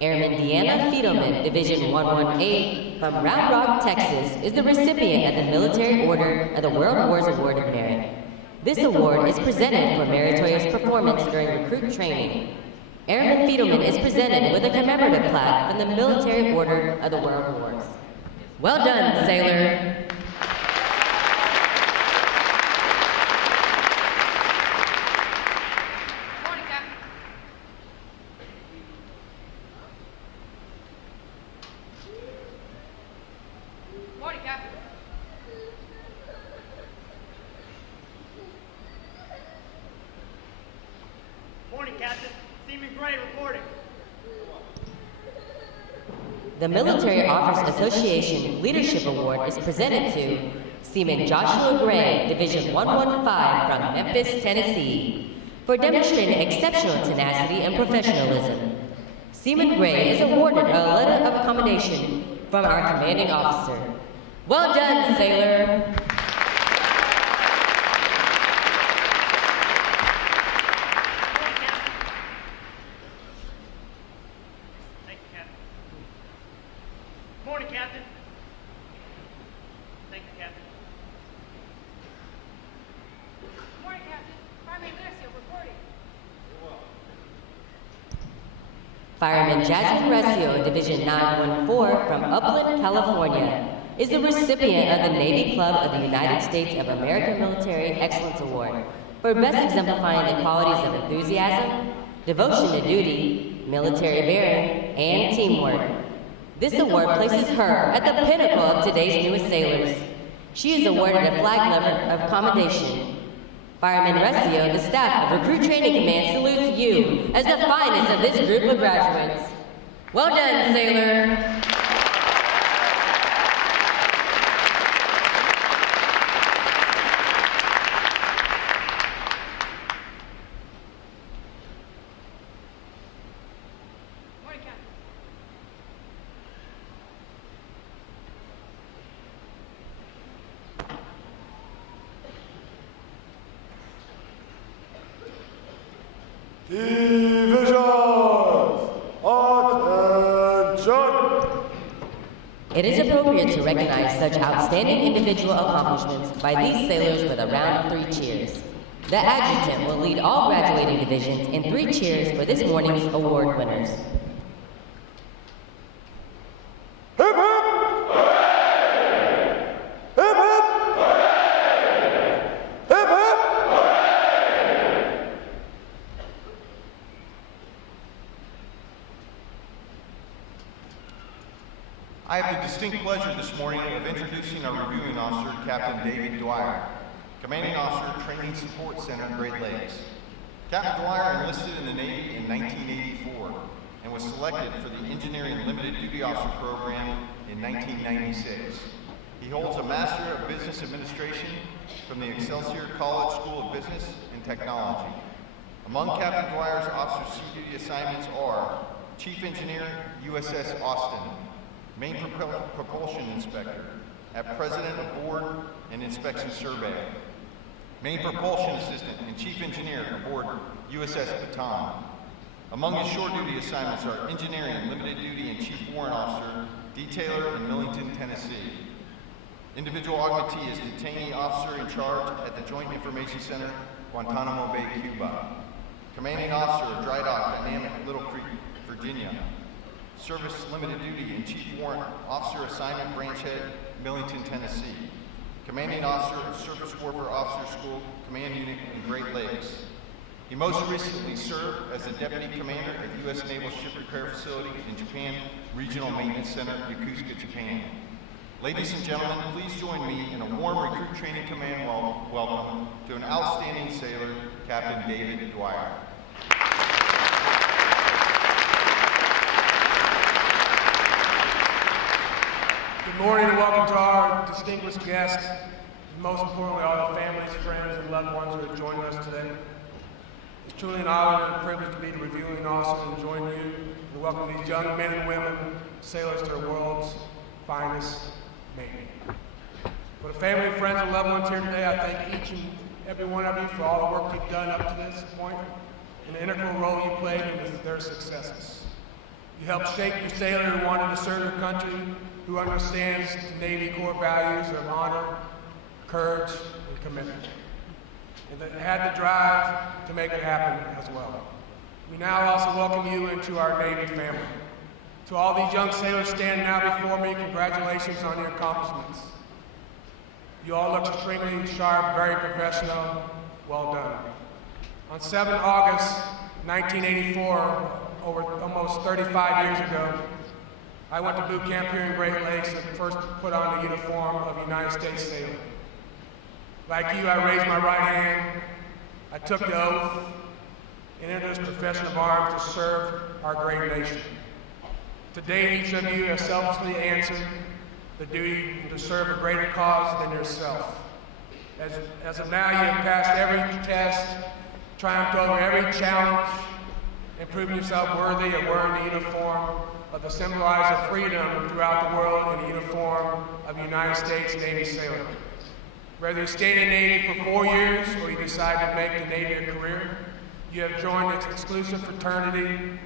Airman Deanna Fiedelman, Division 118, from Round Rock, Texas, is the recipient of the Military Order of the World Wars Award of Merit. This award is presented for meritorious performance during recruit training. Airman Fiedelman is presented with a commemorative plaque from the Military Order of the World Wars. Well done, sailor! Morning, Captain. Morning, Captain. Morning, Captain. Seaman Gray reporting. The Military Officers Association Leadership Award is presented to Seaman Joshua Gray, Division 115 from Memphis, Tennessee, for demonstrating exceptional tenacity and professionalism. Seaman Gray is awarded a letter of commendation from our commanding officer. Well done, sailor! Thank you, Captain. Morning, Captain. Thank you, Captain. Morning, Captain. Fireman Garcia reporting. Fireman Jasmine Recio, Division 914 from Upland, California, is the recipient of the Navy Club of the United States of America Military Excellence Award for best exemplifying the qualities of enthusiasm, devotion to duty, military bearing, and teamwork. This award places her at the pinnacle of today's newest sailors. She is awarded a flag letter of commendation. Fireman Recio and the staff of Recruit Training Command salutes you as the finest of this group of graduates. Well done, sailor! Morning, Captain. Divisions, attention! It is appropriate to recognize such outstanding individual accomplishments by these sailors with a round of 3 cheers. The adjutant will lead all graduating divisions in 3 cheers for this morning's award winners. Hip hip! Hooray! Hip hip! Hooray! Hip hip! Hooray! I have the distinct pleasure this morning of introducing our reviewing officer, Captain David Dwyer, Commanding Officer, Training Support Center, Great Lakes. Captain Dwyer enlisted in the Navy in 1984 and was selected for the Engineering Limited Duty Officer Program in 1996. He He holds a Master of Business Administration from the Excelsior College School of Business and Technology. Among Captain Dwyer's officer sea duty assignments are Chief Engineer, USS Austin, Main Propulsion Inspector, at President of Board and Inspection Survey, Main Propulsion Assistant and Chief Engineer aboard USS Baton. Among his short duty assignments are Engineering, Limited Duty, and Chief Warrant Officer, Detailer in Millington, Tennessee. Individual augmentee is Detainee Officer in Charge at the Joint Information Center, Guantanamo Bay, Cuba. Commanding Officer, Dry Dock, Dynamic, Little Creek, Virginia. Service Limited Duty and Chief Warrant Officer Assignment Branch Head, Millington, Tennessee. Commanding Officer of Surface Warfare Officer School, Command Unit in Great Lakes. He most recently served as the Deputy Commander at U.S. Naval Ship Repair Facility in Japan Regional Maintenance Center, Yokosuka, Japan. Ladies and gentlemen, please join me in a warm Recruit Training Command welcome to an outstanding sailor, Captain David Dwyer. Good morning and welcome to our distinguished guests, and most importantly, all the families, friends, and loved ones who have joined us today. It's truly an honor and a privilege to be the reviewing officer and join you and welcome these young men and women, sailors to the world's finest Navy. For the family, friends, and loved ones here today, I thank each and every one of you for all the work you've done up to this point and the integral role you played in their successes. You helped shape the sailor who wanted to serve your country, who understands the Navy core values of honor, courage, and commitment, and that had the drive to make it happen as well. We now also welcome you into our Navy family. To all these young sailors standing now before me, congratulations on your accomplishments. You all look extremely sharp, very professional. Well done. On 7 August 1984, over almost 35 years ago, I went to boot camp here in Great Lakes and first put on the uniform of a United States sailor. Like you, I raised my right hand, I took the oath, and entered this profession of arms to serve our great nation. Today, each of you has selflessly answered the duty to serve a greater cause than yourself. As of now, you have passed every test, triumphed over every challenge, and proven yourself worthy of wearing the uniform of the symbolizer of freedom throughout the world in the uniform of a United States Navy sailor. Whether you stayed in the Navy for 4 years or you decide to make the Navy a career, you have joined its exclusive fraternity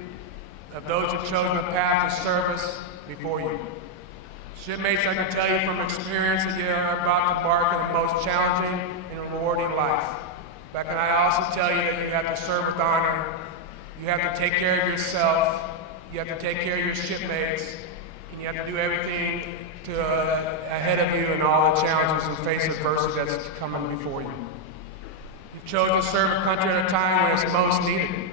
of those who have chosen a path of service before you. Shipmates, I can tell you from experience that you are about to embark on the most challenging and rewarding life. But can I also tell you that you have to serve with honor, you have to take care of yourself, you have to take care of your shipmates, and you have to do everything ahead of you in all the challenges and face adversity that's coming before you. You've chosen to serve a country at a time when it's most needed,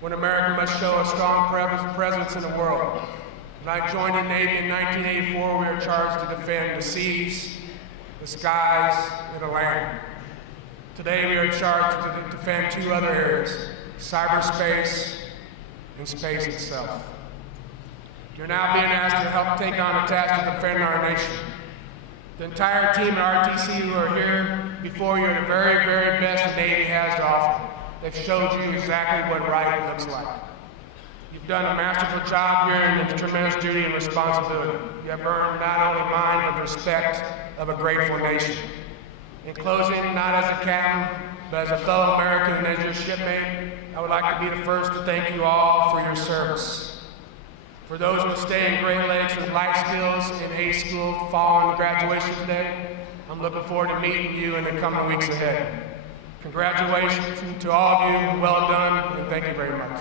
when America must show a strong presence in the world. When I joined the Navy in 1984, we were charged to defend the seas, the skies, and the land. Today we are charged to defend 2 other areas, cyberspace and space itself. You're now being asked to help take on a task to defend our nation. The entire team at RTC who are here before you are the very, very best the Navy has to offer. They've showed you exactly what right looks like. You've done a masterful job here in this tremendous duty and responsibility. You have earned not only mine, but the respect of a grateful nation. In closing, not as a captain, but as a fellow American and as your shipmate, I would like to be the first to thank you all for your service. For those who stay in Great Lakes with life skills in A school following graduation today, I'm looking forward to meeting you in the coming weeks ahead. Congratulations to all of you, well done, and thank you very much.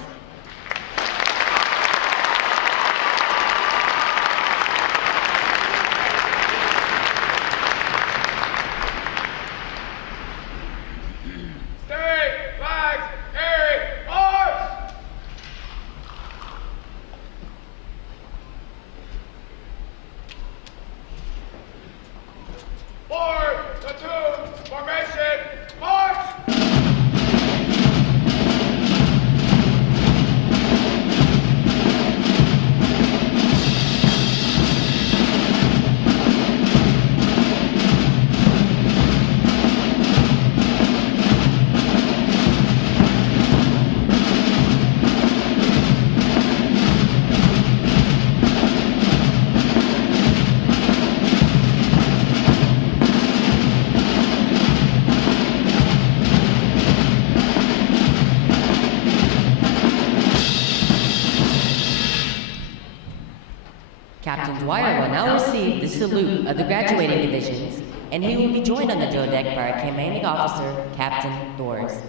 Captain Dwyer will now receive the salute of the graduating divisions, and he will be joined on the drill deck by our commanding officer, Captain Norris.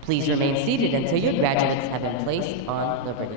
Please remain seated until your graduates have been placed on liberty.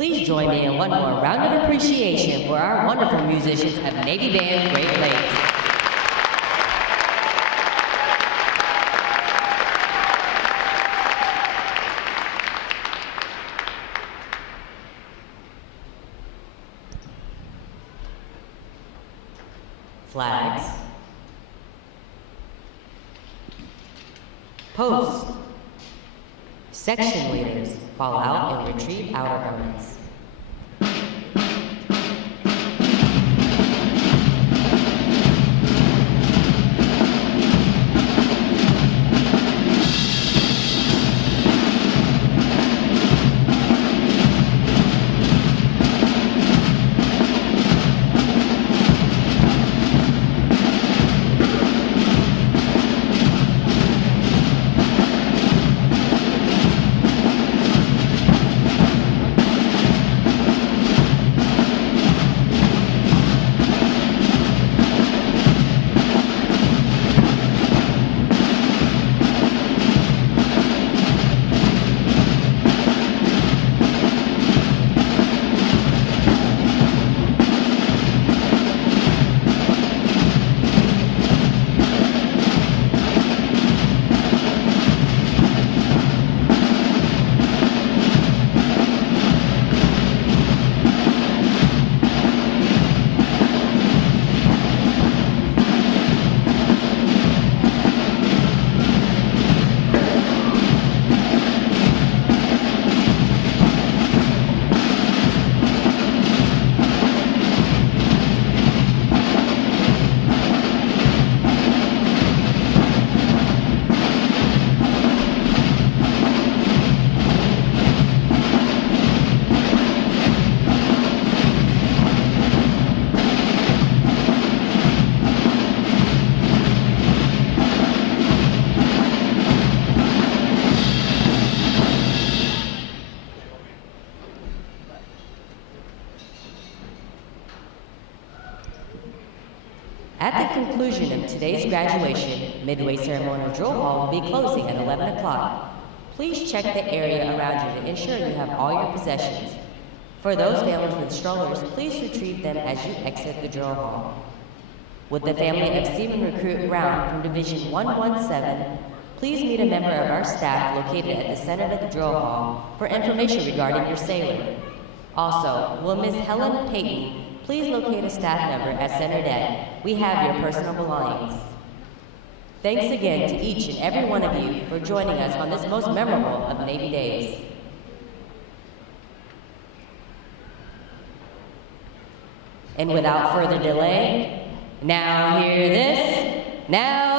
Please join me in one more round of appreciation for our wonderful musicians of Navy Band Great Lakes. Flags. Post. Section leaders fall out and retrieve outer garments. At the conclusion of today's graduation, Midway Ceremonial Drill Hall will be closing at 11 o'clock. Please check the area around you to ensure you have all your possessions. For those families with strollers, please retrieve them as you exit the drill hall. Would the family of Seaman Recruit Brown from Division 117 please meet a member of our staff located at the center of the drill hall for information regarding your sailor. Also, will Ms. Helen Payton please locate a staff member at Center Deck. We have your personal belongings. Thanks again to each and every one of you for joining us on this most memorable of Navy Days. And without further delay, now hear this, now